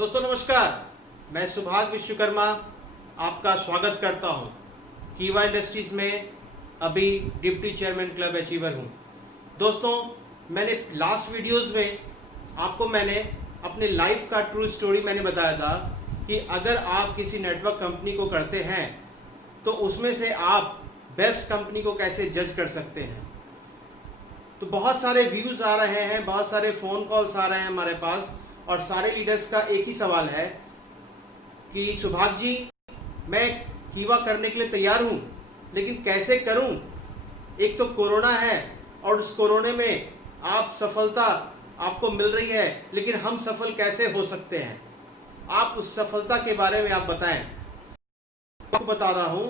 दोस्तों नमस्कार, मैं सुभाष विश्वकर्मा आपका स्वागत करता हूं। कीवा इंडस्ट्रीज में अभी डिप्टी चेयरमैन क्लब अचीवर हूं। दोस्तों, मैंने लास्ट वीडियोस में आपको अपने लाइफ का ट्रू स्टोरी बताया था कि अगर आप किसी नेटवर्क कंपनी को करते हैं तो उसमें से आप बेस्ट कंपनी को कैसे जज कर सकते हैं। तो बहुत सारे व्यूज आ रहे हैं, बहुत सारे फोन कॉल्स आ रहे हैं हमारे पास, और सारे लीडर्स का एक ही सवाल है कि सुभाष जी, मैं कीवा करने के लिए तैयार हूं, लेकिन कैसे करूं। एक तो कोरोना है और उस कोरोना में आप सफलता आपको मिल रही है, लेकिन हम सफल कैसे हो सकते हैं। आप उस सफलता के बारे में आप बताएं। आपको बता रहा हूं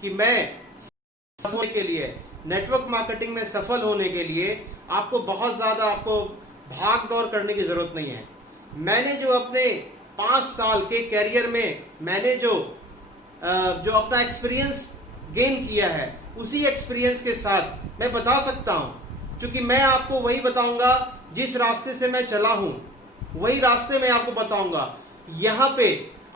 कि मैं सफल होने के लिए, नेटवर्क मार्केटिंग में सफल होने के लिए आपको बहुत ज्यादा भाग दौड़ करने की जरूरत नहीं है। मैंने जो अपने 5 साल के कैरियर में मैंने जो अपना एक्सपीरियंस गेन किया है, उसी एक्सपीरियंस के साथ मैं बता सकता हूं, क्योंकि मैं आपको वही बताऊंगा जिस रास्ते से मैं चला हूं, वही रास्ते मैं आपको बताऊंगा। यहां पे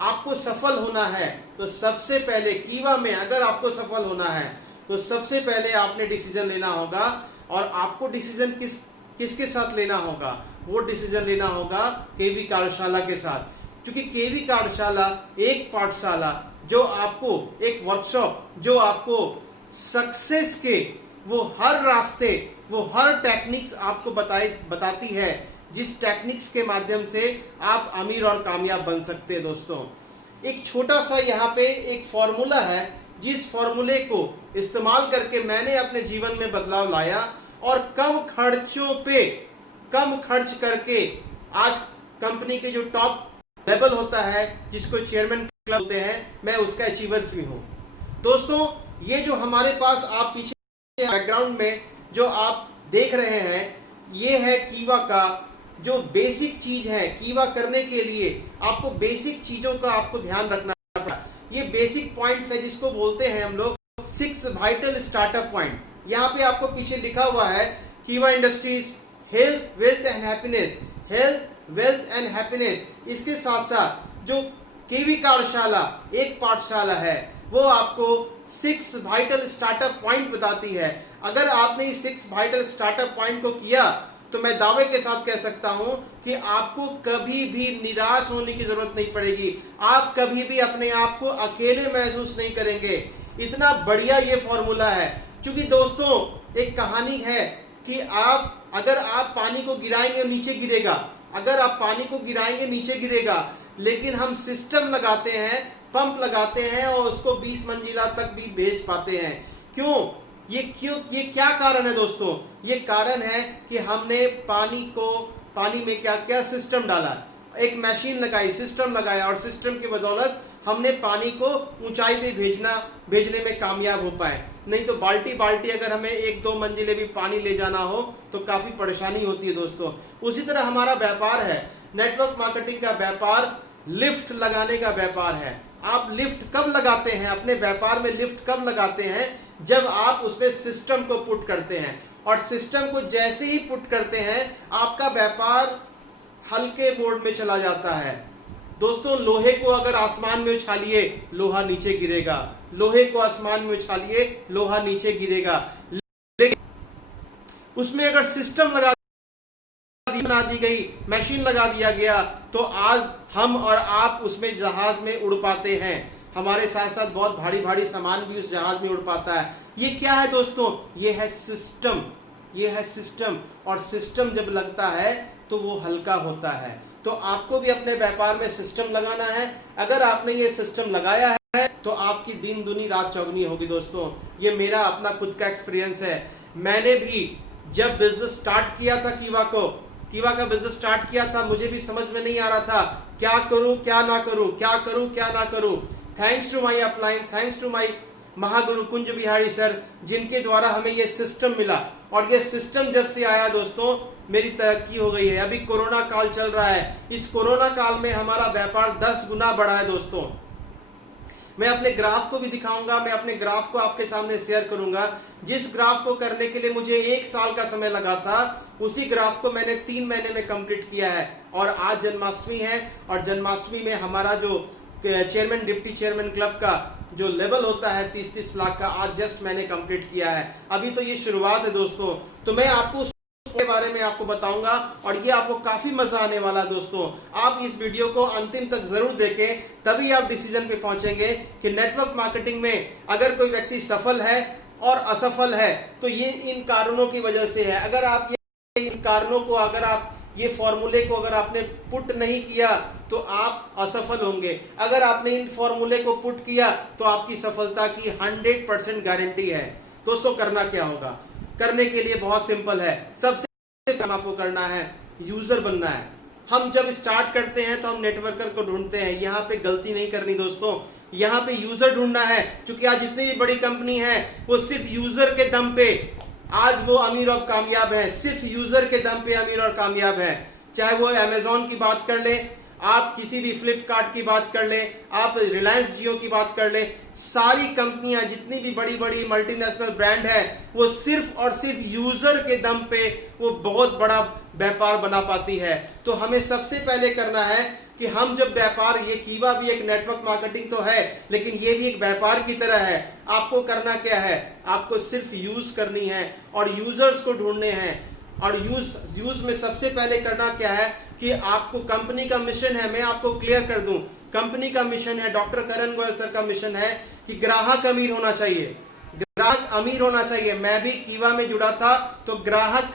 आपको सफल होना है तो सबसे पहले कीवा में अगर आपको सफल होना है तो सबसे पहले आपने डिसीजन लेना होगा। और आपको डिसीजन किसके साथ लेना होगा? वो डिसीजन लेना होगा केवी कार्यशाला के साथ, क्योंकि केवी कार्यशाला एक पाठशाला जो आपको, एक वर्कशॉप जो आपको सक्सेस के वो हर रास्ते, वो हर टेक्निक्स आपको बताती है, जिस टेक्निक्स के माध्यम से आप अमीर और कामयाब बन सकते हैं। दोस्तों, एक छोटा सा यहाँ पे एक फॉर्मूला है, जिस फॉर्मूले को इस्तेमाल करके मैंने अपने जीवन में बदलाव लाया और कम खर्च करके आज कंपनी के जो टॉप लेवल होता है, जिसको चेयरमैन क्लब होते हैं, मैं उसका अचीवर्स भी हूं। दोस्तों, ये जो हमारे पास आप पीछे बैकग्राउंड में जो आप देख रहे हैं, ये है कीवा का जो बेसिक चीज है। कीवा करने के लिए आपको बेसिक चीजों का आपको ध्यान रखना पड़ेगा। ये बेसिक पॉइंट्स है जिसको बोलते हैं हम लोग 6 वाइटल स्टार्टअप पॉइंट। यहाँ पे आपको पीछे लिखा हुआ है कीवा industries health wealth and happiness, health wealth and happiness. इसके साथ साथ जो केवी कार्यशाला एक पाठशाला है, वो आपको 6 वाइटल स्टार्टअप पॉइंट बताती है। अगर आपने इस 6 वाइटल स्टार्टअप पॉइंट को किया तो मैं दावे के साथ कह सकता हूं कि आपको कभी भी निराश होने की जरूरत नहीं पड़ेगी। आप कभी भी अपने आप को अकेले महसूस नहीं करेंगे। इतना बढ़िया ये फॉर्मूला है, क्योंकि दोस्तों एक कहानी है कि अगर आप पानी को गिराएंगे नीचे गिरेगा, अगर आप पानी को गिराएंगे नीचे गिरेगा, लेकिन हम सिस्टम लगाते हैं, पंप लगाते हैं और उसको 20 मंजिला तक भी भेज पाते हैं। ये क्या कारण है दोस्तों? ये कारण है कि हमने पानी में क्या सिस्टम डाला, एक मशीन लगाई, सिस्टम लगाया, और सिस्टम की बदौलत हमने पानी को ऊंचाई पे भेजने में कामयाब हो पाए। नहीं तो बाल्टी अगर हमें 1-2 मंजिले भी पानी ले जाना हो तो काफी परेशानी होती है। दोस्तों, उसी तरह हमारा व्यापार है, नेटवर्क मार्केटिंग का व्यापार लिफ्ट लगाने का व्यापार है। आप लिफ्ट कब लगाते हैं अपने व्यापार में? लिफ्ट कब लगाते हैं? जब आप उसमें सिस्टम को पुट करते हैं, और सिस्टम को जैसे ही पुट करते हैं आपका व्यापार हल्के मोड में चला जाता है। दोस्तों, लोहे को अगर आसमान में उछालिए, लोहा नीचे गिरेगा। लोहे को आसमान में उछालिए, लोहा नीचे गिरेगा। लेकिन उसमें अगर सिस्टम बना दी गई, मशीन लगा दिया गया, तो आज हम और आप उसमें जहाज में उड़ पाते हैं। हमारे साथ साथ बहुत भारी भारी सामान भी उस जहाज में उड़ पाता है। ये क्या है दोस्तों? ये है सिस्टम। ये है सिस्टम, और सिस्टम जब लगता है तो वो हल्का होता है। तो आपको भी अपने व्यापार में सिस्टम लगाना है। अगर आपने ये सिस्टम लगाया है तो आपकी दिन दुनी रात चौगुनी होगी। दोस्तों, ये मेरा अपना खुद का एक्सपीरियंस है। मैंने भी जब बिजनेस स्टार्ट किया था, कीवा का बिजनेस स्टार्ट किया था, मुझे भी समझ में नहीं आ रहा था क्या करूं क्या ना करूं, क्या करूं क्या ना करूं। Thanks to my upline, thanks to my Mahaguru Kunj Bihari sir, जिनके द्वारा हमें ये सिस्टम मिला। और ये सिस्टम जब से आया दोस्तों, मेरी तरक्की हो गई है। अभी कोरोना काल चल रहा है, इस कोरोना काल में हमारा व्यापार 10 गुना बढ़ा है। दोस्तों, मैं अपने ग्राफ को भी दिखाऊंगा, मैं अपने ग्राफ को आपके सामने शेयर करूंगा। जिस ग्राफ को करने के लिए मुझे 1 साल का समय लगा था, उसी ग्राफ को मैंने 3 महीने में कंप्लीट किया है। और आज जन्माष्टमी है और जन्माष्टमी में हमारा जो चेयरमैन डिप्टी चेयरमैन क्लब का जो लेवल होता है 30-30 लाख का, आज जस्ट मैंने कंप्लीट किया है। अभी तो ये शुरुआत है दोस्तों, तो मैं आपको के बारे में आपको बताऊंगा और ये आपको काफी मजा आने वाला है दोस्तों। आप इस वीडियो को अंतिम तक जरूर देखें, तभी आप डिसीजन पे पहुंचेंगे कि नेटवर्क मार्केटिंग में अगर कोई व्यक्ति सफल है और असफल है तो ये इन कारणों की वजह से है। अगर आप ये इन कारणों को, अगर आप ये फॉर्मूले को अगर आपने पुट नहीं किया तो आप असफल होंगे। अगर आपने इन फॉर्मूले को पुट किया तो आपकी सफलता की 100% गारंटी है। दोस्तों करना क्या होगा? करने के लिए बहुत सिंपल है। सबसे काम आपको करना है, यूजर बनना है। हम जब स्टार्ट करते हैं तो हम नेटवर्कर को ढूंढते हैं, यहाँ पे गलती नहीं करनी दोस्तों, यहाँ पे यूजर ढूंढना है। क्योंकि आज जितनी भी बड़ी कंपनी है वो सिर्फ यूजर के दम पे आज वो अमीर और कामयाब है, सिर्फ यूजर के दम पे अमीर और कामयाब है। चाहे वो अमेजोन की बात कर ले, आप किसी भी फ्लिपकार्ट की बात कर ले, आप रिलायंस जियो की बात कर ले, सारी कंपनियां जितनी भी बड़ी बड़ी मल्टीनेशनल ब्रांड है वो सिर्फ और सिर्फ यूजर के दम पे वो बहुत बड़ा व्यापार बना पाती है। तो हमें सबसे पहले करना है कि हम जब व्यापार, ये कीवा भी एक नेटवर्क मार्केटिंग तो है लेकिन ये भी एक व्यापार की तरह है। आपको करना क्या है? आपको सिर्फ यूज करनी है और यूजर्स को ढूंढने हैं। और यूज में सबसे पहले करना क्या है कि आपको कंपनी का मिशन है, मैं आपको क्लियर कर दूं, कंपनी का मिशन है, डॉक्टर करण गोयल सर का मिशन है कि ग्राहक अमीर होना चाहिए, ग्राहक अमीर होना चाहिए। मैं भी कीवा में जुड़ा था तो ग्राहक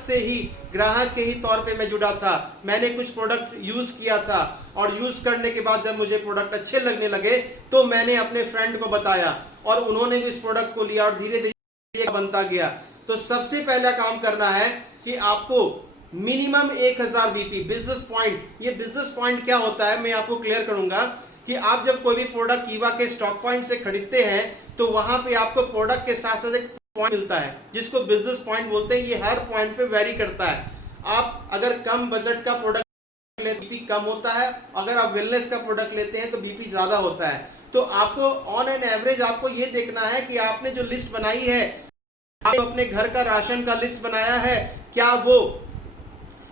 के ही तौर पे मैं जुड़ा था। मैंने कुछ प्रोडक्ट यूज किया था और यूज करने के बाद जब मुझे प्रोडक्ट अच्छे लगने लगे तो मैंने अपने फ्रेंड को बताया और उन्होंने भी इस प्रोडक्ट को लिया और धीरे धीरे बनता गया। तो सबसे पहला काम करना है कि आपको मिनिमम 1000 बीपी बिजनेस पॉइंट। ये बिजनेस पॉइंट क्या होता है मैं आपको क्लियर करूंगा कि आप जब कोई भी प्रोडक्ट कीवा के स्टॉक पॉइंट से खरीदते हैं तो वहां पे आपको प्रोडक्ट के साथ साथ एक पॉइंट मिलता है जिसको बिजनेस पॉइंट बोलते हैं। ये हर पॉइंट पे वेरी करता है। आप अगर कम बजट का प्रोडक्ट लेते बीपी कम होता है, अगर आप वेलनेस का प्रोडक्ट लेते हैं तो बीपी ज्यादा होता है। तो आपको ऑन एन एवरेज आपको ये देखना है कि आपने जो लिस्ट बनाई है, आप अपने घर का राशन का लिस्ट बनाया है, क्या वो,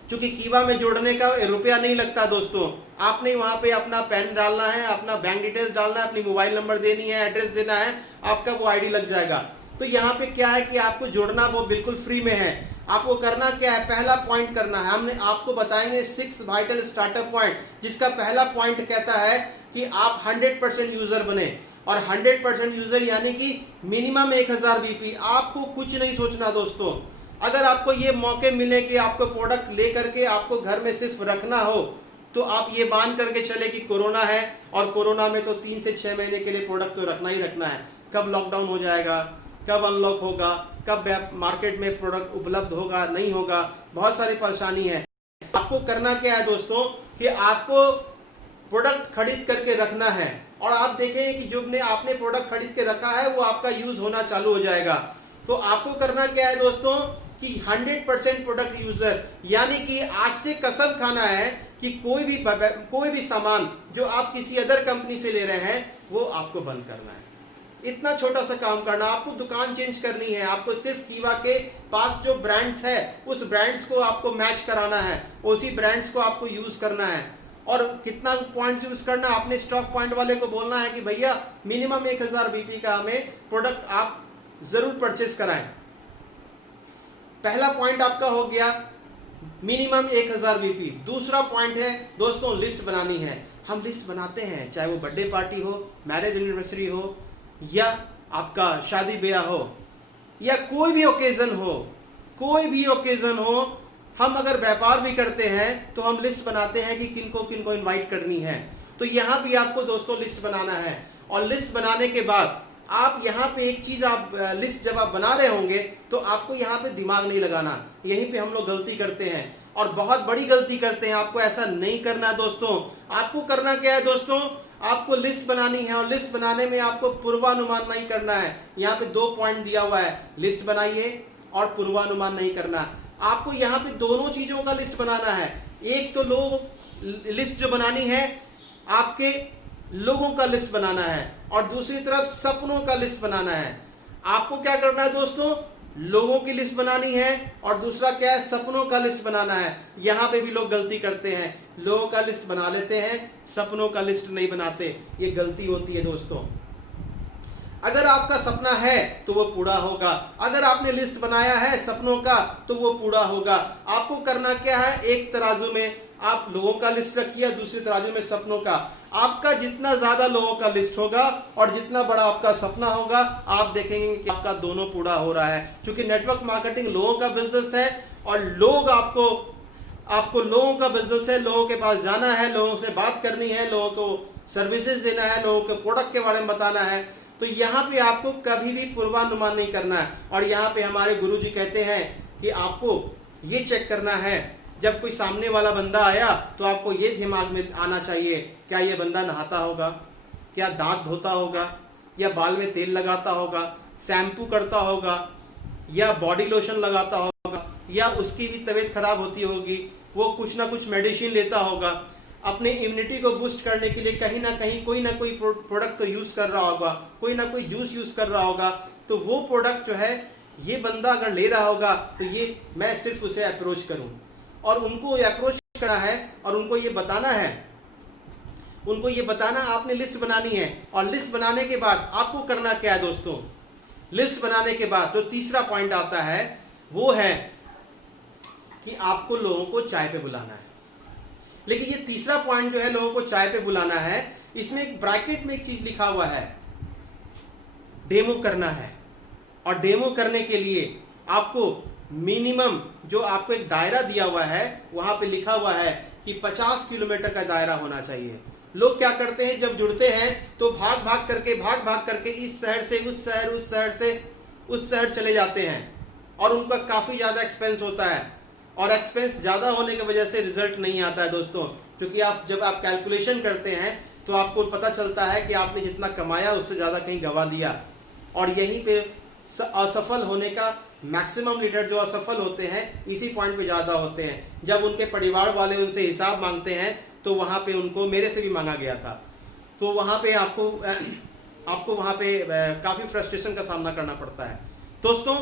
क्योंकि कीवा में जोड़ने का रुपया नहीं लगता दोस्तों, आपने वहां पे अपना पैन डालना है, अपना बैंक डिटेल्स डालना है, अपनी मोबाइल नंबर देनी है, एड्रेस देना है, आपका वो आईडी लग जाएगा। तो यहाँ पे क्या है कि आपको जोड़ना वो बिल्कुल फ्री में है। आपको करना क्या है? पहला पॉइंट करना है। हमने आपको बताएंगे 6 वाइटल स्टार्टर पॉइंट, जिसका पहला पॉइंट कहता है कि आप 100% यूजर बने। और 100% यूजर यानी कि मिनिमम 1000 बीपी। आपको कुछ नहीं सोचना दोस्तों। अगर आपको ये मौके मिले कि आपको प्रोडक्ट ले करके आपको घर में सिर्फ रखना हो तो आप ये मान करके चले कि कोरोना है और कोरोना में तो 3 से 6 महीने के लिए प्रोडक्ट तो रखना ही रखना है। कब लॉकडाउन हो जाएगा, कब अनलॉक होगा, कब मार्केट में प्रोडक्ट उपलब्ध होगा, नहीं होगा, बहुत सारी परेशानी है। आपको करना क्या है दोस्तों कि आपको प्रोडक्ट खरीद करके रखना है और आप देखेंगे कि जो आपने प्रोडक्ट खरीद के रखा है वो आपका यूज होना चालू हो जाएगा। तो आपको करना क्या है दोस्तों कि 100% प्रोडक्ट यूजर, यानी कि आज से कसम खाना है कि कोई भी सामान जो आप किसी अदर कंपनी से ले रहे हैं वो आपको बंद करना है। इतना छोटा सा काम करना। आपको दुकान चेंज करनी है, आपको सिर्फ कीवा के पास जो ब्रांड्स है उस ब्रांड्स को आपको मैच कराना है, उसी ब्रांड्स को आपको यूज करना है। और कितना पॉइंट यूज करना, आपने स्टॉक पॉइंट वाले को बोलना है कि भैया मिनिमम 1000 बीपी का हमें प्रोडक्ट आप जरूर परचेस कराएं। पहला पॉइंट आपका हो गया मिनिमम 1000 बीपी। दूसरा पॉइंट है दोस्तों लिस्ट बनानी है। हम लिस्ट बनाते हैं, चाहे वो बर्थडे पार्टी हो, मैरिज एनिवर्सरी हो, या आपका शादी ब्याह हो, या कोई भी ओकेजन हो, हम अगर व्यापार भी करते हैं तो हम लिस्ट बनाते हैं कि किनको इनवाइट करनी है। तो यहाँ भी आपको दोस्तों लिस्ट बनाना है। और लिस्ट बनाने के बाद आप यहाँ पे एक चीज, आप लिस्ट जब आप बना रहे होंगे तो आपको यहाँ पे दिमाग नहीं लगाना। यहीं पे हम लोग गलती करते हैं और बहुत बड़ी गलती करते हैं। आपको ऐसा नहीं करना है दोस्तों। आपको करना क्या है दोस्तों, आपको लिस्ट बनानी है और लिस्ट बनाने में आपको पूर्वानुमान नहीं करना है। यहाँ पे 2 पॉइंट दिया हुआ है, लिस्ट बनाइए और पूर्वानुमान नहीं करना। आपको यहाँ पे दोनों चीजों का लिस्ट बनाना है। एक तो लिस्ट जो बनानी है आपके लोगों का लिस्ट बनाना है और दूसरी तरफ सपनों का लिस्ट बनाना है। आपको क्या करना है दोस्तों, लोगों की लिस्ट बनानी है और दूसरा क्या है, सपनों का लिस्ट बनाना है। यहाँ पे भी लोग गलती करते हैं, लोगों का लिस्ट बना लेते हैं, सपनों का लिस्ट नहीं बनाते, ये गलती होती है दोस्तों। अगर आपका सपना है तो वो पूरा होगा, अगर आपने लिस्ट बनाया है सपनों का तो वो पूरा होगा। आपको करना क्या है, एक तराजू में आप लोगों का लिस्ट रखिए, दूसरे तराजू में सपनों का। आपका जितना ज्यादा लोगों का लिस्ट होगा और जितना बड़ा आपका सपना होगा, आप देखेंगे कि आपका दोनों पूरा हो रहा है। क्योंकि नेटवर्क मार्केटिंग लोगों का बिजनेस है और लोग आपको लोगों का बिजनेस है। लोगों के पास जाना है, लोगों से बात करनी है, लोगों को सर्विसेज देना है, लोगों के प्रोडक्ट के बारे में बताना है। तो यहाँ पे आपको कभी भी पूर्वानुमान नहीं करना है। और यहाँ पे हमारे गुरुजी कहते हैं कि आपको ये चेक करना है, जब कोई सामने वाला बंदा आया तो आपको ये दिमाग में आना चाहिए, क्या ये बंदा नहाता होगा, क्या दांत धोता होगा, या बाल में तेल लगाता होगा, शैम्पू करता होगा, या बॉडी लोशन लगाता होगा, या उसकी भी तबीयत खराब होती होगी, वो कुछ ना कुछ मेडिसिन लेता होगा, अपने इम्यूनिटी को बूस्ट करने के लिए कहीं ना कहीं कोई ना कोई प्रोडक्ट तो यूज कर रहा होगा, कोई ना कोई जूस यूज कर रहा होगा। तो वो प्रोडक्ट जो है ये बंदा अगर ले रहा होगा तो ये मैं सिर्फ उसे अप्रोच करूं, और उनको अप्रोच करना है और उनको ये बताना है, उनको ये बताना, आपने लिस्ट बनानी है। और लिस्ट बनाने के बाद आपको करना क्या है दोस्तों, लिस्ट बनाने के बाद जो तीसरा पॉइंट आता है वो है कि आपको लोगों को चाय पे बुलाना है। लेकिन ये तीसरा पॉइंट जो है लोगों को चाय पे बुलाना है, इसमें एक ब्रैकेट में एक चीज लिखा हुआ है, डेमो करना है। और डेमो करने के लिए आपको मिनिमम जो आपको एक दायरा दिया हुआ है वहां पे लिखा हुआ है कि 50 किलोमीटर का दायरा होना चाहिए। लोग क्या करते हैं, जब जुड़ते हैं तो भाग भाग करके इस शहर से उस शहर, उस शहर से उस शहर चले जाते हैं, और उनका काफी ज्यादा एक्सपेंस होता है। और एक्सपेंस ज्यादा होने की वजह से रिजल्ट नहीं आता है दोस्तों। क्योंकि जब आप कैलकुलेशन करते हैं तो आपको पता चलता है कि आपने जितना कमाया उससे ज्यादा कहीं गवा दिया। और यहीं पे असफल होने का मैक्सिमम लीडर जो असफल होते हैं इसी पॉइंट पे ज्यादा होते हैं। जब उनके परिवार वाले उनसे हिसाब मांगते हैं तो वहां पे उनको, मेरे से भी मांगा गया था, तो वहां पे आपको वहां पे काफी फ्रस्ट्रेशन का सामना करना पड़ता है। दोस्तों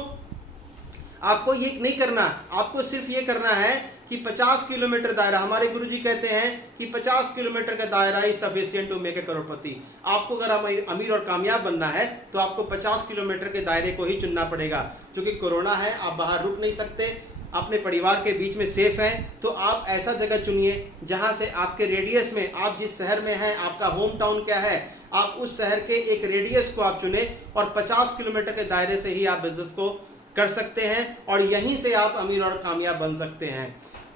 आपको ये नहीं करना, आपको सिर्फ ये करना है कि 50 किलोमीटर दायरा, हमारे गुरुजी कहते हैं कि 50 किलोमीटर का दायरा ही सफिशिएंट टू मेक ए करोड़पति। आपको अगर अमीर और कामयाब बनना है तो आपको 50 किलोमीटर के दायरे को ही चुनना पड़ेगा। क्योंकि कोरोना है, आप बाहर रुक नहीं सकते, अपने परिवार के बीच में सेफ हैं, तो आप ऐसा जगह चुनिए जहां से आपके रेडियस में, आप जिस शहर में हैं, आपका होम टाउन क्या है, आप उस शहर के एक रेडियस को आप चुने और 50 किलोमीटर के दायरे से ही आप बिजनेस को कर सकते हैं और यहीं से आप अमीर और कामयाब बन सकते हैं।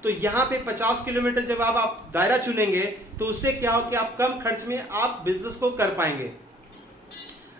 तो यहाँ पे 50 किलोमीटर जब आप दायरा चुनेंगे तो उससे क्या हो कि आप कम खर्च में आप बिजनेस को कर पाएंगे।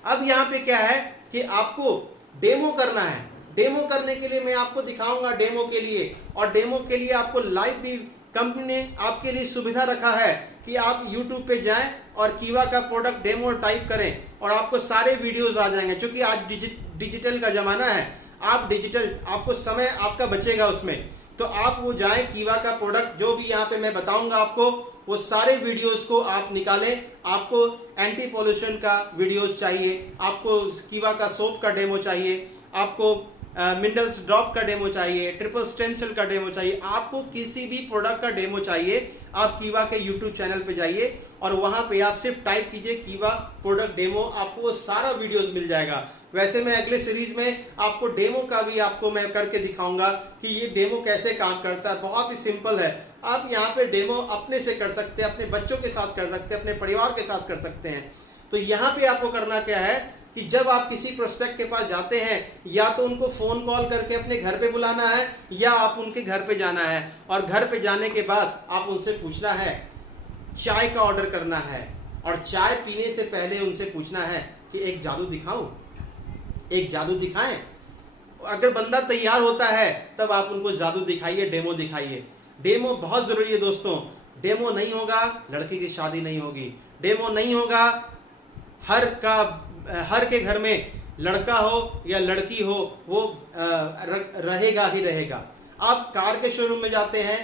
अब यहाँ पे क्या है कि आपको डेमो करना है। डेमो करने के लिए मैं आपको दिखाऊंगा डेमो के लिए, और डेमो के लिए आपको लाइव भी कंपनी ने आपके लिए सुविधा रखा है कि आप YouTube पे जाएं और कीवा का प्रोडक्ट डेमो टाइप करें और आपको सारे वीडियोस आ जाएंगे। क्योंकि आज डिजिटल का जमाना है, आप डिजिटल, आपको समय आपका बचेगा उसमें, तो आप वो जाएं, कीवा का प्रोडक्ट जो भी यहाँ पे मैं बताऊंगा आपको, वो सारे वीडियोस को आप निकालें। आपको एंटी पॉल्यूशन का वीडियोस चाहिए, आपको कीवा का सोप का डेमो चाहिए, आपको मिनरल्स ड्रॉप का डेमो चाहिए, ट्रिपल स्टेंसिल का डेमो चाहिए, आपको किसी भी प्रोडक्ट का डेमो चाहिए, आप कीवा के यूट्यूब चैनल पे जाइए और वहां पे आप सिर्फ टाइप कीजिए कीवा प्रोडक्ट डेमो, आपको वो सारा वीडियोस मिल जाएगा। वैसे मैं अगले सीरीज में आपको डेमो का भी आपको मैं करके दिखाऊंगा कि ये डेमो कैसे काम करता है। बहुत ही सिंपल है, आप यहाँ पे डेमो अपने से कर सकते हैं, अपने बच्चों के साथ कर सकते हैं, अपने परिवार के साथ कर सकते हैं। तो यहाँ पे आपको करना क्या है कि जब आप किसी प्रोस्पेक्ट के पास जाते हैं, या तो उनको फोन कॉल करके अपने घर पे बुलाना है या आप उनके घर पे जाना है, और घर पे जाने के बाद आप उनसे पूछना है, चाय का ऑर्डर करना है, और चाय पीने से पहले उनसे पूछना है कि एक जादू दिखाऊं, एक जादू दिखाएं। अगर बंदा तैयार होता है तब आप उनको जादू दिखाइए, डेमो दिखाइए। डेमो बहुत जरूरी है दोस्तों, डेमो नहीं होगा लड़की की शादी नहीं होगी, डेमो नहीं होगा हर के घर में लड़का हो या लड़की हो वो रहेगा ही रहेगा। आप कार के शोरूम में जाते हैं,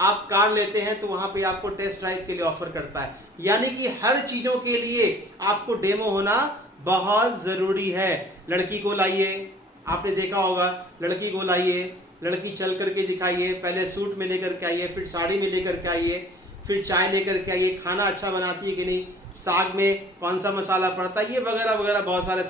आप कार लेते हैं तो वहां पे आपको टेस्ट ड्राइव के लिए ऑफर करता है। यानी कि हर चीजों के लिए आपको डेमो होना बहुत जरूरी है। लड़की को लाइए, आपने देखा होगा, लड़की को लाइए, लड़की चल करके दिखाइए, पहले सूट में लेकर के आइए, फिर साड़ी में लेकर के आइए, फिर चाय लेकर के आइए, खाना अच्छा बनाती है कि नहीं, साग में कौन सा मसाला पड़ता है, ये वगैरह वगैरह बहुत सारे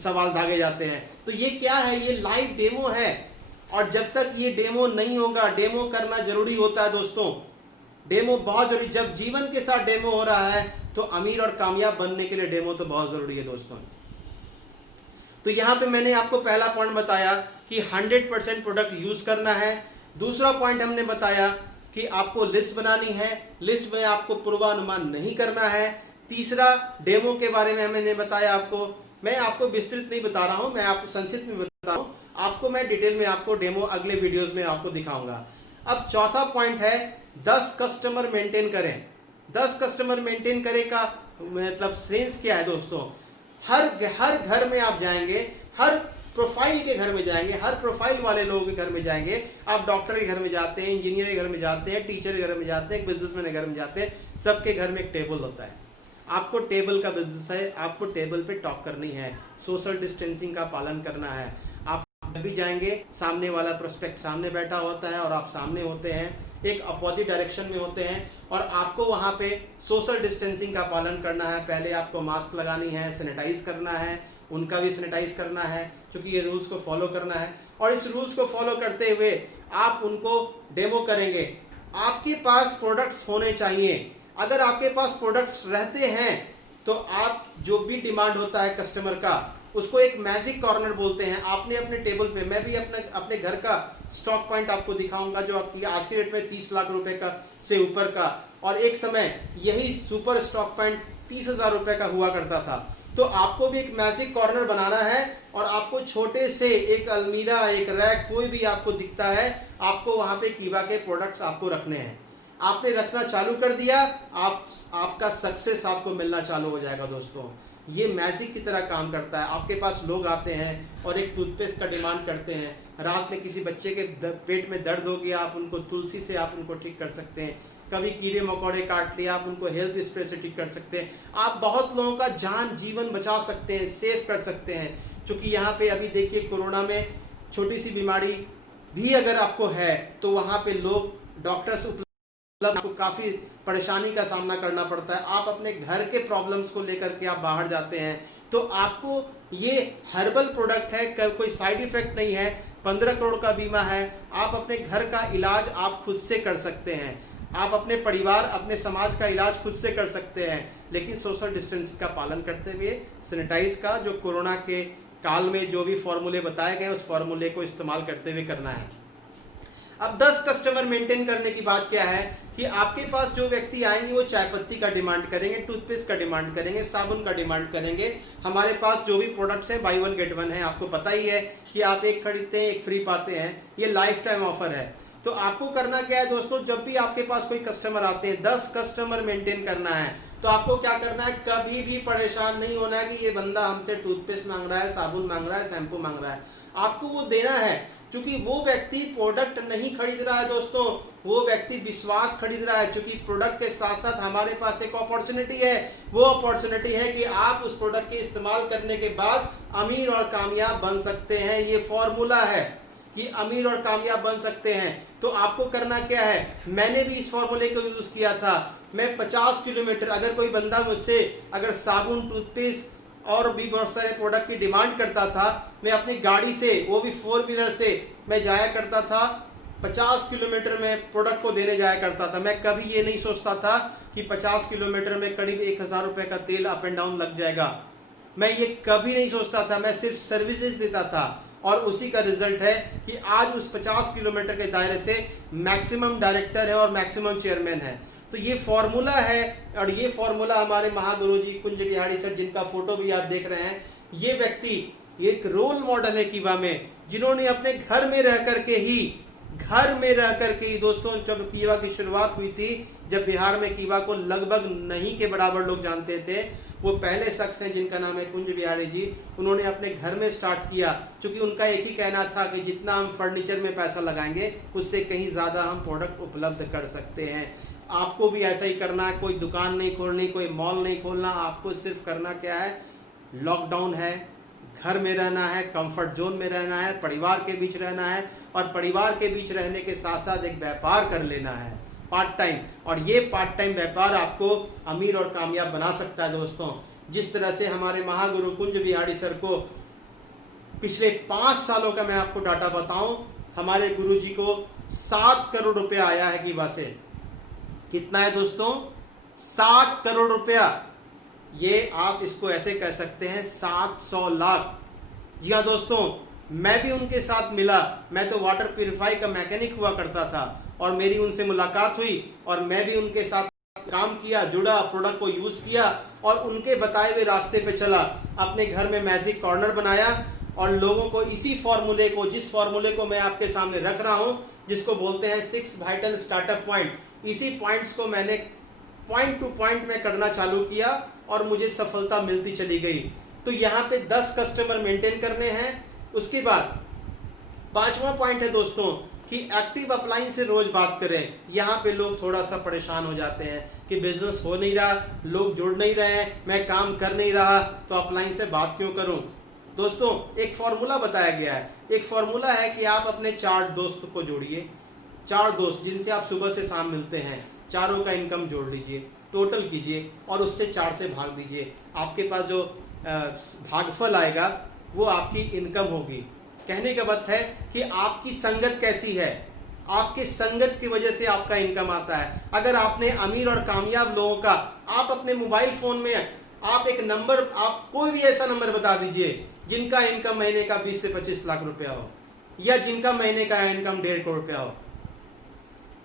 सवाल दागे जाते हैं। तो ये क्या है, ये लाइव डेमो है। और जब तक ये डेमो नहीं होगा, डेमो करना जरूरी होता है दोस्तों, डेमो बहुत जरूरी। जब जीवन के साथ डेमो हो रहा है तो अमीर और कामयाब बनने के लिए डेमो तो बहुत जरूरी है दोस्तों। तो यहां पे मैंने आपको पहला पॉइंट बताया कि 100% प्रोडक्ट यूज करना है। दूसरा पॉइंट हमने बताया कि आपको लिस्ट बनानी है, लिस्ट में आपको पूर्वानुमान नहीं करना है। तीसरा, डेमो के बारे में मैंने बताया आपको, मैं आपको विस्तृत नहीं बता रहा हूं, मैं आपको संक्षिप्त में बता रहा हूं, आपको मैं डिटेल में आपको डेमो अगले वीडियोस में आपको दिखाऊंगा। अब चौथा पॉइंट है 10 कस्टमर मेंटेन करें। 10 कस्टमर मेंटेन करें का मतलब सेंस क्या है दोस्तों, हर घर में आप जाएंगे, हर प्रोफाइल के घर में जाएंगे, हर प्रोफाइल वाले लोगों के घर में जाएंगे। आप डॉक्टर के घर में जाते हैं, इंजीनियर के घर में जाते हैं, टीचर के घर में जाते हैं, बिजनेसमैन के घर में जाते हैं, सबके घर में एक टेबल होता है। आपको टेबल का बिजनेस है, आपको टेबल पे टॉक करनी है, सोशल डिस्टेंसिंग का पालन करना है। आप जब भी जाएंगे, सामने वाला प्रोस्पेक्ट सामने बैठा होता है और आप सामने होते हैं, एक अपोजिट डायरेक्शन में होते हैं, और आपको वहां पे सोशल डिस्टेंसिंग का पालन करना है। पहले आपको मास्क लगानी है, सैनिटाइज करना है, उनका भी सैनिटाइज करना है, क्योंकि ये रूल्स को फॉलो करना है। और इस रूल्स को फॉलो करते हुए आप उनको डेमो करेंगे। आपके पास प्रोडक्ट्स होने चाहिए। अगर आपके पास प्रोडक्ट्स रहते हैं तो आप जो भी डिमांड होता है कस्टमर का, उसको एक मैजिक कॉर्नर बोलते हैं। आपने अपने टेबल पे, मैं भी अपने घर का स्टॉक पॉइंट आपको दिखाऊंगा जो आज के डेट में 30 लाख रुपए का से ऊपर का, और एक समय यही सुपर स्टॉक पॉइंट 30,000 रुपए का हुआ करता था। तो आपको भी एक मैजिक कॉर्नर बनाना है, और आपको छोटे से एक अलमीरा, एक रैक, कोई भी आपको दिखता है, आपको वहां पे कीवा के प्रोडक्ट्स आपको रखने हैं। आपने रखना चालू कर दिया, आपका सक्सेस आपको मिलना चालू हो जाएगा दोस्तों। ये मैजिक की तरह काम करता है। आपके पास लोग आते हैं और एक टूथपेस्ट का डिमांड करते हैं, रात में किसी बच्चे के पेट में दर्द हो गया, आप उनको तुलसी से आप उनको ठीक कर सकते हैं। कभी कीड़े मकोड़े काट लिया, आप उनको हेल्थ स्प्रे से ठीक कर सकते हैं। आप बहुत लोगों का जान जीवन बचा सकते हैं, सेव कर सकते हैं। क्योंकि यहाँ पे अभी देखिए, कोरोना में छोटी सी बीमारी भी अगर आपको है तो वहाँ पे लोग डॉक्टर्स आपको काफी परेशानी का सामना करना पड़ता है। आप अपने घर के प्रॉब्लम्स को लेकर के आप बाहर जाते हैं, तो आपको ये हर्बल प्रोडक्ट है, कोई साइड इफेक्ट नहीं है, 15 करोड़ का बीमा है। आप अपने घर का इलाज आप खुद से कर सकते हैं, आप अपने परिवार, अपने समाज का इलाज खुद से कर सकते हैं, लेकिन सोशल डिस्टेंसिंग का पालन करते हुए, सैनिटाइज का जो कोरोना के काल में जो भी फॉर्मूले बताए गए, उस फॉर्मूले को इस्तेमाल करते हुए करना है। अब 10 कस्टमर मेंटेन करने की बात क्या है कि आपके पास जो व्यक्ति आएंगे वो चाय पत्ती का डिमांड करेंगे, टूथपेस्ट का डिमांड करेंगे, साबुन का डिमांड करेंगे। हमारे पास जो भी प्रोडक्ट्स हैं बाई 1 गेट 1 है। आपको पता ही है कि आप एक खरीदते हैं एक फ्री पाते हैं, ये लाइफ टाइम ऑफर है। तो आपको करना क्या है दोस्तों, जब भी आपके पास कोई कस्टमर आते हैं, 10 कस्टमर मेंटेन करना है, तो आपको क्या करना है, कभी भी परेशान नहीं होना है कि ये बंदा हमसे टूथपेस्ट मांग रहा है, साबुन मांग रहा है, शैम्पू मांग रहा है। आपको वो देना है, क्योंकि वो व्यक्ति प्रोडक्ट नहीं खरीद रहा है दोस्तों, वो व्यक्ति विश्वास खरीद रहा है। क्योंकि प्रोडक्ट के साथ साथ हमारे पास एक अपॉर्चुनिटी है, वो अपॉर्चुनिटी है कि आप उस प्रोडक्ट के इस्तेमाल करने के बाद अमीर और कामयाब बन सकते हैं। ये फॉर्मूला है कि अमीर और कामयाब बन सकते हैं। तो आपको करना क्या है, मैंने भी इस फॉर्मूले को यूज किया था। मैं 50 किलोमीटर, अगर कोई बंदा मुझसे अगर साबुन, टूथपेस्ट और भी बहुत सारे प्रोडक्ट की डिमांड करता था, मैं अपनी गाड़ी से, वो भी 4 व्हीलर से मैं जाया करता था, 50 किलोमीटर में प्रोडक्ट को देने जाया करता था। मैं कभी ये नहीं सोचता था कि 50 किलोमीटर में करीब 1000 रुपए का तेल अप एंड डाउन लग जाएगा, मैं ये कभी नहीं सोचता था। मैं सिर्फ सर्विसेज देता था, और उसी का रिजल्ट है कि आज उस 50 किलोमीटर के दायरे से मैक्सिमम डायरेक्टर है और मैक्सिमम चेयरमैन है। तो ये फॉर्मूला है, और ये फॉर्मूला हमारे महागुरु जी कुंज बिहारी सर, जिनका फोटो भी आप देख रहे हैं, ये व्यक्ति एक रोल मॉडल है कीवा में, जिन्होंने अपने घर में रह करके ही दोस्तों, जब कीवा की शुरुआत हुई थी, जब बिहार में कीवा को लगभग नहीं के बराबर लोग जानते थे, वो पहले शख्स हैं जिनका नाम है कुंज बिहारी जी। उन्होंने अपने घर में स्टार्ट किया, क्योंकि उनका एक ही कहना था कि जितना हम फर्नीचर में पैसा लगाएंगे, उससे कहीं ज़्यादा हम प्रोडक्ट उपलब्ध कर सकते हैं। आपको भी ऐसा ही करना है, कोई दुकान नहीं खोलनी, कोई मॉल नहीं खोलना। आपको सिर्फ करना क्या है, लॉकडाउन है, घर में रहना है, कंफर्ट जोन में रहना है, परिवार के बीच रहना है, और परिवार के बीच रहने के साथ साथ एक व्यापार कर लेना है पार्ट टाइम। और ये पार्ट टाइम व्यापार आपको अमीर और कामयाब बना सकता है दोस्तों। जिस तरह से हमारे महागुरु कुंज बिहारी सर को पिछले 5 सालों का मैं आपको डाटा बताऊं, हमारे गुरुजी को 7 करोड़ रुपया आया है कीवा से। कितना है दोस्तों? 7 करोड़ रुपया। ये आप इसको ऐसे कह सकते हैं 700 लाख। जी हाँ दोस्तों, मैं भी उनके साथ मिला। मैं तो वाटर प्यूरिफाई का मैकेनिक हुआ करता था और मेरी उनसे मुलाकात हुई और मैं भी उनके साथ काम किया, जुड़ा, प्रोडक्ट को यूज किया और उनके बताए हुए रास्ते पे चला। अपने घर में मैजिक कॉर्नर बनाया और लोगों को इसी फॉर्मूले को, जिस फॉर्मूले को मैं आपके सामने रख रहा हूं, जिसको बोलते हैं 6 वाइटल स्टार्टअप पॉइंट, इसी पॉइंट्स को मैंने पॉइंट टू पॉइंट में करना चालू किया और मुझे सफलता मिलती चली गई। तो यहाँ पे 10 कस्टमर मेंटेन करने हैं। उसके बाद 5वां पॉइंट है दोस्तों कि एक्टिव अपलाइन से रोज बात करें। यहाँ पे लोग थोड़ा सा परेशान हो जाते हैं कि बिजनेस हो नहीं रहा, लोग जुड़ नहीं रहे हैं, मैं काम कर नहीं रहा, तो अपलाइन से बात क्यों करूं। दोस्तों एक फॉर्मूला बताया गया है। एक फॉर्मूला है कि आप अपने 4 दोस्त को जोड़िए, 4 दोस्त जिनसे आप सुबह से शाम मिलते हैं, चारों का इनकम जोड़ लीजिए, टोटल कीजिए और उससे 4 से भाग दीजिए। आपके पास जो भागफल आएगा वो आपकी इनकम होगी। कहने का मतलब है कि आपकी संगत कैसी है, आपके संगत की वजह से आपका इनकम आता है। अगर आपने अमीर और कामयाब लोगों का, आप अपने मोबाइल फोन में आप एक नंबर, आप कोई भी ऐसा नंबर बता दीजिए जिनका इनकम महीने का 20 से 25 लाख रुपया हो, या जिनका महीने का इनकम 1.5 करोड़ रुपया हो।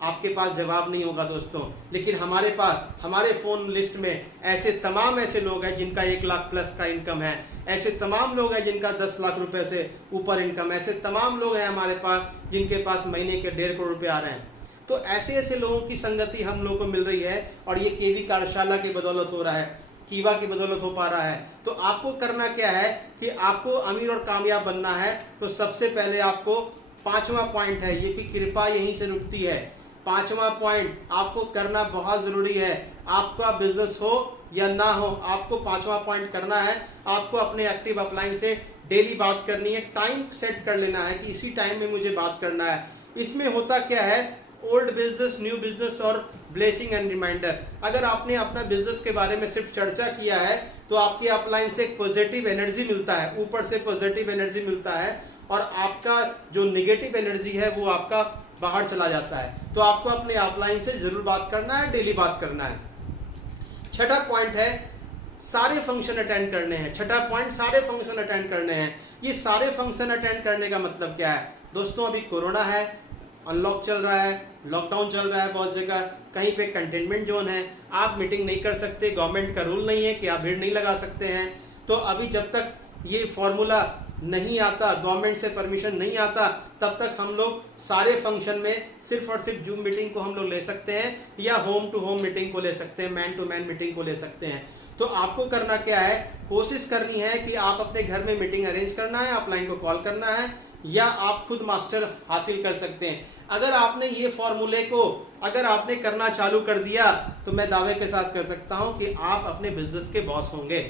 आपके पास जवाब नहीं होगा दोस्तों। लेकिन हमारे पास, हमारे फोन लिस्ट में ऐसे तमाम ऐसे लोग हैं जिनका 1 लाख प्लस का इनकम है, ऐसे तमाम लोग हैं जिनका 10 लाख रुपए से ऊपर इनकम, ऐसे तमाम लोग हैं हमारे पास जिनके पास महीने के 1.5 करोड़ रुपए आ रहे हैं। तो ऐसे ऐसे लोगों की संगति हम लोगों को मिल रही है और ये केवी कार्यशाला की बदौलत हो रहा है, कीवा की बदौलत हो पा रहा है। तो आपको करना क्या है कि आपको अमीर और कामयाब बनना है। तो सबसे पहले आपको 5वां पॉइंट है, ये कि कृपा यहीं से रुकती है। 5वां पॉइंट आपको करना बहुत जरूरी है। आपका बिजनेस हो या ना हो, आपको 5वां पॉइंट करना है। आपको अपने एक्टिव अपलाइन से डेली बात करनी है, टाइम सेट कर लेना है कि इसी टाइम में मुझे बात करना है। इसमें होता क्या है, ओल्ड बिजनेस, न्यू बिजनेस और ब्लेसिंग एंड रिमाइंडर। अगर आपने अपना बिजनेस के बारे में सिर्फ चर्चा किया है तो आपके अपलाइन से पॉजिटिव एनर्जी मिलता है, ऊपर से पॉजिटिव एनर्जी मिलता है और आपका जो नेगेटिव एनर्जी है वो आपका बाहर चला जाता है। तो आपको अपने अपलाइन से जरूर बात करना है, डेली बात करना है। 6ठा पॉइंट है सारे फंक्शन अटेंड करने हैं। 6ठा पॉइंट सारे फंक्शन अटेंड करने हैं। ये सारे फंक्शन अटेंड करने का मतलब क्या है दोस्तों? अभी कोरोना है, अनलॉक चल रहा है, लॉकडाउन चल रहा है बहुत जगह, कहीं पे कंटेनमेंट जोन है, आप मीटिंग नहीं कर सकते, गवर्नमेंट का रूल नहीं है कि आप भीड़ नहीं लगा सकते हैं। तो अभी जब तक ये फॉर्मूला नहीं आता, गवर्नमेंट से परमिशन नहीं आता, तब तक हम लोग सारे फंक्शन में सिर्फ और सिर्फ जूम मीटिंग को हम लोग ले सकते हैं या होम टू होम मीटिंग को ले सकते हैं, मैन टू मैन मीटिंग को ले सकते हैं। तो आपको करना क्या है, कोशिश करनी है कि आप अपने घर में मीटिंग अरेंज करना है, अपलाइन को कॉल करना है या आप खुद मास्टर हासिल कर सकते हैं। अगर आपने ये फॉर्मूले को अगर आपने करना चालू कर दिया तो मैं दावे के साथ कर सकता हूं कि आप अपने बिजनेस के बॉस होंगे।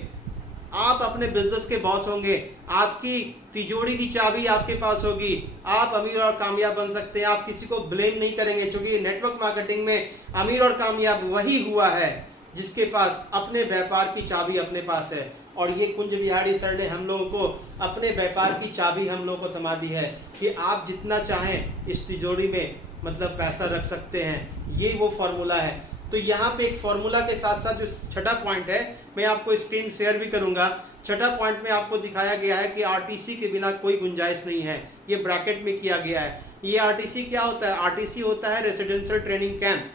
आप अपने बिजनेस के बॉस होंगे, आपकी तिजोरी की चाबी आपके पास होगी, आप अमीर और कामयाब बन सकते हैं। आप किसी को ब्लेम नहीं करेंगे, क्योंकि नेटवर्क मार्केटिंग में अमीर और कामयाब वही हुआ है जिसके पास अपने व्यापार की चाबी अपने पास है। और ये कुंज बिहारी सर ने हम लोगों को अपने व्यापार की चाबी हम लोगों को थमा दी है कि आप जितना चाहें इस तिजोरी में मतलब पैसा रख सकते हैं। ये वो फॉर्मूला है। तो यहाँ पे एक फॉर्मूला के साथ साथ जो 6ठा पॉइंट है मैं आपको स्क्रीन शेयर भी करूंगा। 6ठा पॉइंट में आपको दिखाया गया है कि आरटीसी के बिना कोई गुंजाइश नहीं है, ये ब्रैकेट में किया गया है। ये आरटीसी क्या होता है? आरटीसी होता है रेसिडेंशियल ट्रेनिंग कैंप,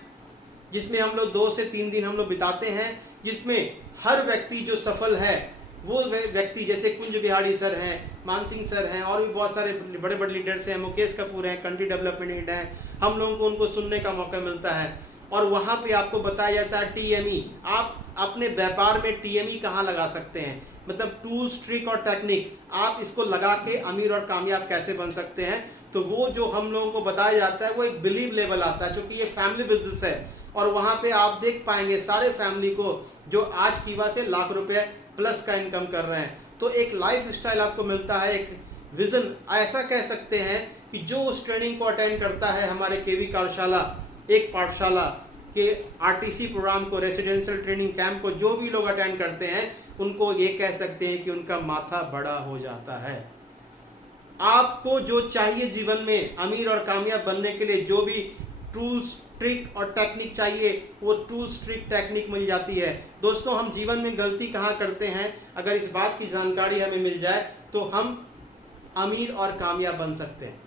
जिसमें हम लोग 2 से 3 दिन हम लोग बिताते हैं, जिसमें हर व्यक्ति जो सफल है वो व्यक्ति, जैसे कुंज बिहारी सर हैं, मान सिंह सर हैं और भी बहुत सारे बड़े बड़े लीडर्स हैं, मुकेश कपूर हैं, कंट्री डेवलपमेंट हेड हैं, हम लोगों को उनको सुनने का मौका मिलता है। और वहाँ पे आपको बताया जाता है टीएमई, आप अपने व्यापार में टीएमई कहाँ लगा सकते हैं, मतलब टूल्स, ट्रिक और टेक्निक, आप इसको लगा के अमीर और कामयाब कैसे बन सकते हैं। तो वो जो हम लोगों को बताया जाता है वो एक बिलीव लेवल आता है, क्योंकि ये फैमिली बिजनेस है। और वहाँ पे आप देख पाएंगे सारे फैमिली को जो आज कीवा से लाख रुपए प्लस का इनकम कर रहे हैं। तो एक लाइफ स्टाइल आपको मिलता है, एक विजन, ऐसा कह सकते हैं कि जो उस ट्रेनिंग को अटेंड करता है हमारे केवी कार्यशाला एक पाठशाला के आरटीसी प्रोग्राम को, रेसिडेंशियल ट्रेनिंग कैंप को जो भी लोग अटेंड करते हैं उनको ये कह सकते हैं कि उनका माथा बड़ा हो जाता है। आपको जो चाहिए जीवन में अमीर और कामयाब बनने के लिए, जो भी टूल्स ट्रिक और टेक्निक चाहिए, वो टूल्स ट्रिक टेक्निक मिल जाती है। दोस्तों, हम जीवन में गलती कहाँ करते हैं, अगर इस बात की जानकारी हमें मिल जाए तो हम अमीर और कामयाब बन सकते हैं।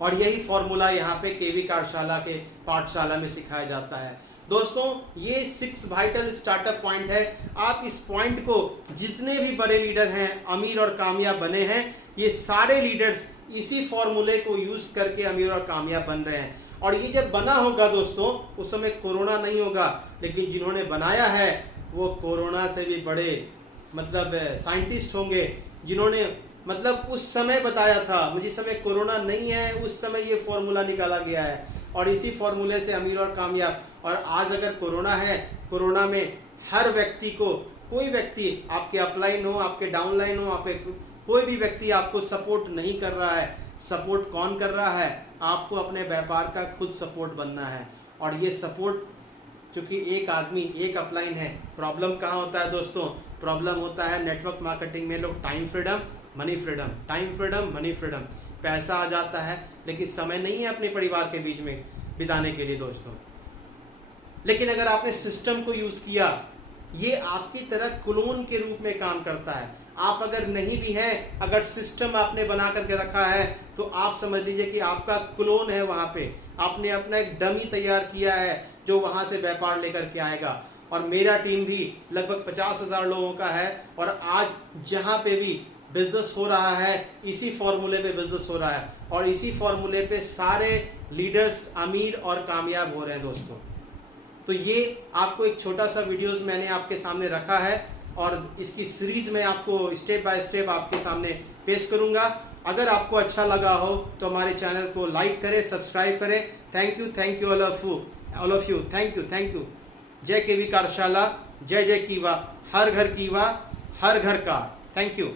और यही फॉर्मूला यहाँ पे केवी कार्यशाला के पाठशाला में सिखाया जाता है। दोस्तों, ये 6 वाइटल स्टार्टअप पॉइंट है। आप इस पॉइंट को, जितने भी बड़े लीडर हैं अमीर और कामयाब बने हैं, ये सारे लीडर्स इसी फॉर्मूले को यूज करके अमीर और कामयाब बन रहे हैं। और ये जब बना होगा दोस्तों, उस समय कोरोना नहीं होगा, लेकिन जिन्होंने बनाया है वो कोरोना से भी बड़े साइंटिस्ट होंगे, जिन्होंने उस समय बताया था, मुझे समय कोरोना नहीं है, उस समय ये फॉर्मूला निकाला गया है और इसी फॉर्मूले से अमीर और कामयाब। और आज अगर कोरोना है, कोरोना में हर व्यक्ति को, कोई व्यक्ति आपके अपलाइन हो, आपके डाउनलाइन हो, आपके कोई भी व्यक्ति आपको सपोर्ट नहीं कर रहा है। सपोर्ट कौन कर रहा है? आपको अपने व्यापार का खुद सपोर्ट बनना है। और ये सपोर्ट, क्योंकि एक आदमी एक अपलाइन है। प्रॉब्लम कहाँ होता है दोस्तों? प्रॉब्लम होता है नेटवर्क मार्केटिंग में। लोग time freedom, money freedom, time freedom, money freedom, पैसा आ जाता है लेकिन समय नहीं है अपने परिवार के बीच में बिताने के लिए दोस्तों। लेकिन अगर आपने सिस्टम को यूज किया, ये आपकी तरह क्लोन के रूप में काम करता है। आप अगर नहीं भी हैं, अगर सिस्टम आपने बना करके रखा है तो आप समझ लीजिए कि आपका क्लोन है। वहां पे आपने अपना एक डमी तैयार किया है जो वहां से व्यापार लेकर के आएगा। और मेरा टीम भी लगभग 50,000 लोगों का है और आज जहां पे भी बिजनेस हो रहा है, इसी फॉर्मूले पे बिजनेस हो रहा है और इसी फॉर्मूले पे सारे लीडर्स अमीर और कामयाब हो रहे हैं दोस्तों। तो ये आपको एक छोटा सा वीडियोस मैंने आपके सामने रखा है और इसकी सीरीज में आपको स्टेप बाय स्टेप आपके सामने पेश करूंगा। अगर आपको अच्छा लगा हो तो हमारे चैनल को लाइक करें, सब्सक्राइब करें। Thank you all of you, thank you. जय केवी कार्यशाला, जय कीवा, हर घर कीवा, हर घर का। Thank you.